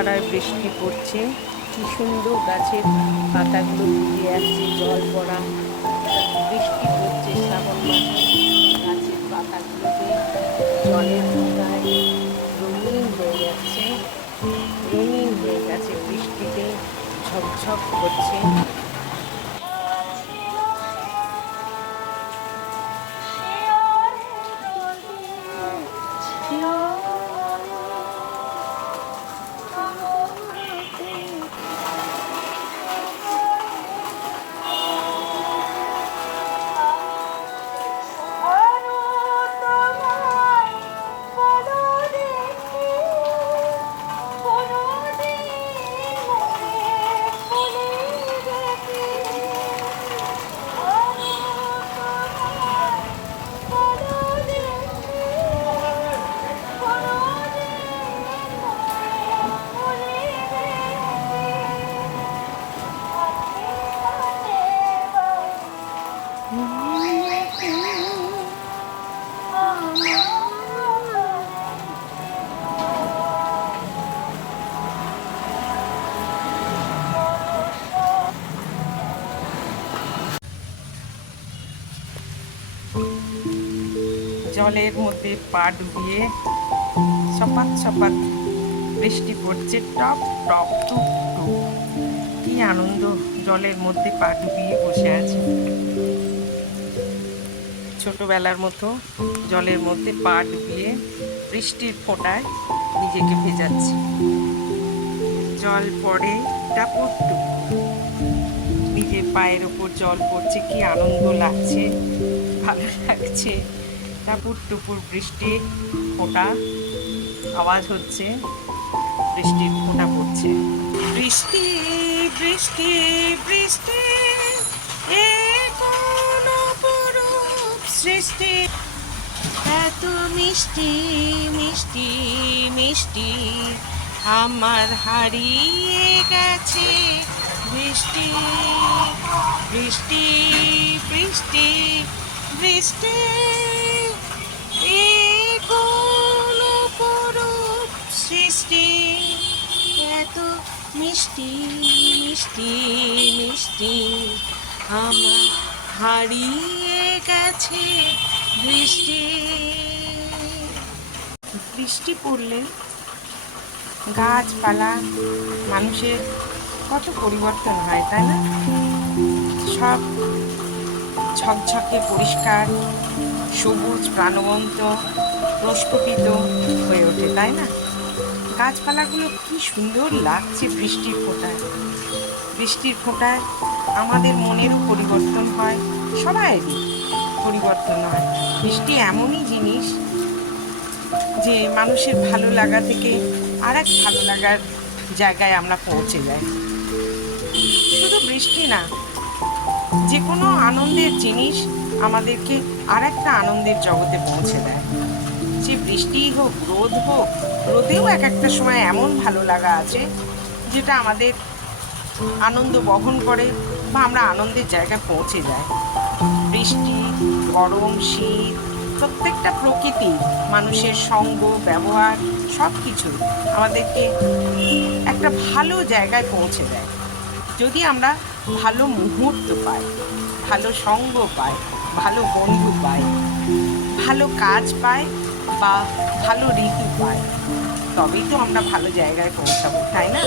ধারায় বৃষ্টি পড়ছে। কি সুন্দর গাছের পাতাগুলো ভিজে যাচ্ছে, জল পড়া। বৃষ্টি পড়ছে শ্রাবণ মাসে, গাছের পাতাগুলোতে জলের ফোঁটায় রঙিন হয়ে যাচ্ছে, রঙিন হয়ে গেছে বৃষ্টিতে, ঝকঝক করছে। জলের মধ্যে পা ডুবিয়ে সপাত সপাত বৃষ্টি পড়ছে, টপ টপ টুপ টুপ। কি আনন্দ, জলের মধ্যে পা ডুবিয়ে বসে আছে। ছোটবেলার মতো জলের মধ্যে পা ডুবিয়ে বৃষ্টির ফোঁটায় নিজেকে ভেজাচ্ছি। জল পড়ে টাপুর টুপুর, নিজের পায়ের ওপর জল পড়ছে, কি আনন্দ লাগছে, ভালো লাগছে। টাপুর টুপুর বৃষ্টির ফোঁটা আওয়াজ হচ্ছে, বৃষ্টির ফোঁটা পড়ছে। বৃষ্টি বৃষ্টি বৃষ্টি, এ কোন অপরূপ সৃষ্টি, এত মিষ্টি মিষ্টি মিষ্টি, আমার হারিয়ে গেছে বৃষ্টি। বৃষ্টি বৃষ্টি বৃষ্টি, এ কোন অপরূপ সৃষ্টি, এত মিষ্টি মিষ্টি মিষ্টি, আমার হারিয়ে গেছে বৃষ্টি। বৃষ্টি পড়লে গাছপালা, মানুষের কত পরিবর্তন হয়, তাই না? সব ঝকঝকে পরিষ্কার, সবুজ, প্রাণবন্ত, প্রস্ফুটিত হয়ে ওঠে, তাই না? গাছপালাগুলো কি সুন্দর লাগছে বৃষ্টির ফোঁটায়। বৃষ্টির ফোঁটায় আমাদের মনেরও পরিবর্তন হয়, সবাইয়েরই পরিবর্তন হয়। বৃষ্টি এমনই জিনিস যে মানুষের ভালো লাগা থেকে আর এক ভালো লাগার জায়গায় আমরা পৌঁছে যাই। শুধু বৃষ্টি না, যে কোনো আনন্দের জিনিস আমাদেরকে আর একটা আনন্দের জগতে পৌঁছে দেয়। সে বৃষ্টিই হোক, রোদ হোক, রোদেও এক একটা সময় এমন ভালো লাগা আছে যেটা আমাদের আনন্দ বহন করে বা আমরা আনন্দের জায়গায় পৌঁছে যাই। বৃষ্টি, গরম, শীত, প্রত্যেকটা প্রকৃতি, মানুষের সঙ্গ, ব্যবহার, সব কিছু আমাদেরকে একটা ভালো জায়গায় পৌঁছে দেয় যদি আমরা ভালো মুহূর্ত পাই, ভালো সঙ্গ পাই, ভালো বন্ধু পাই, ভালো কাজ পাই বা ভালো ঋতু পাই, তবেই তো আমরা ভালো জায়গায় পৌঁছাবো, তাই না?